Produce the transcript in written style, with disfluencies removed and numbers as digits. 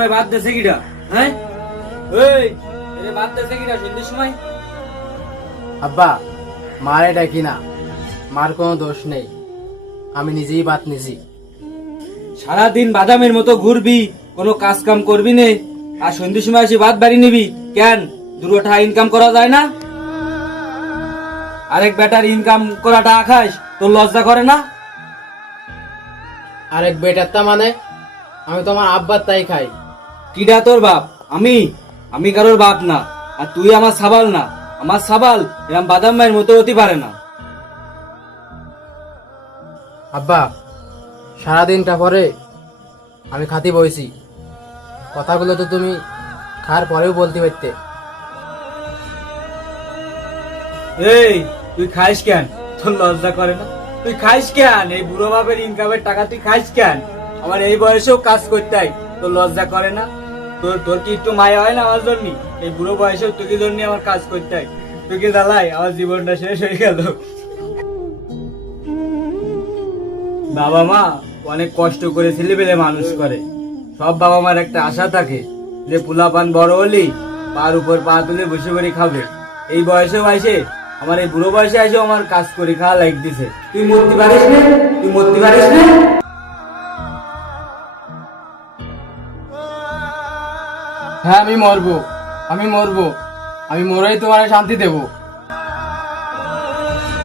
সময় বাদ দেছে কিটা? হ্যাঁ, এই এরে বাদ দেছে কিটা সন্ধ্যের সময়? আব্বা, মার এটা কি না, মার কোনো দোষ নেই, আমি নিজেই বাদ নিছি। সারাদিন বাদামের মতো ঘুরবি, কোনো কাজ কাম করবি নে, আর সন্ধ্যের সময় এসে বাদ বাড়ি নিবি কেন? 2 টাকা ইনকাম করা যায় না? আরেক বেটার ইনকাম করা টাকা খাস, তোর লজ্জা করে না? আরেক বেটারটা মানে? আমি তোমার আব্বার তাই খাই। কিডা তোর বাপ? আমি কারোর বাপ না, আর তুই আমার সাবাল না। আমার সাবাল এরম বাদাম মায়ের মতো হতে পারে না। আব্বা, সারাদিনটা পরে আমি খাতি বইছি, কথাগুলো তো তুমি খাওয়ার পরেও বলতে পারতে। এই তুই খাইস কেন? তোর লজ্জা করে না? তুই খাইস কেন? এই বুড়ো বাপের ইনকামের টাকা তুই খাইস কেন? আমার এই বয়সেও কাজ করতে হয়, তোর লজ্জা করে না? তোর তোর কি একটু মায়া হয় না আমার জন্য? এই বুড়ো বয়সেও তুই জন্য আমার কাজ করতে হয়, তুই কি জ্বালাই আমার জীবনটা শেষ হয়ে গেল। বাবা মা অনেক কষ্ট করে ছেলেপেলে মানুষ করে। সব বাবা মার একটা আশা থাকে যে পোলাপান বড় হলি পার উপর পা তুলে বসে বসে খাবে। এই বয়সেও আসে, আমার এই বুড়ো বয়সে এসেও আমার কাজ করে খাওয়া লাগতেছে। তুই মরতে পারিস না? তুই মরতে পারিস না? হ্যাঁ, আমি মরবো, আমি মরেই তোমার শান্তি দেবো।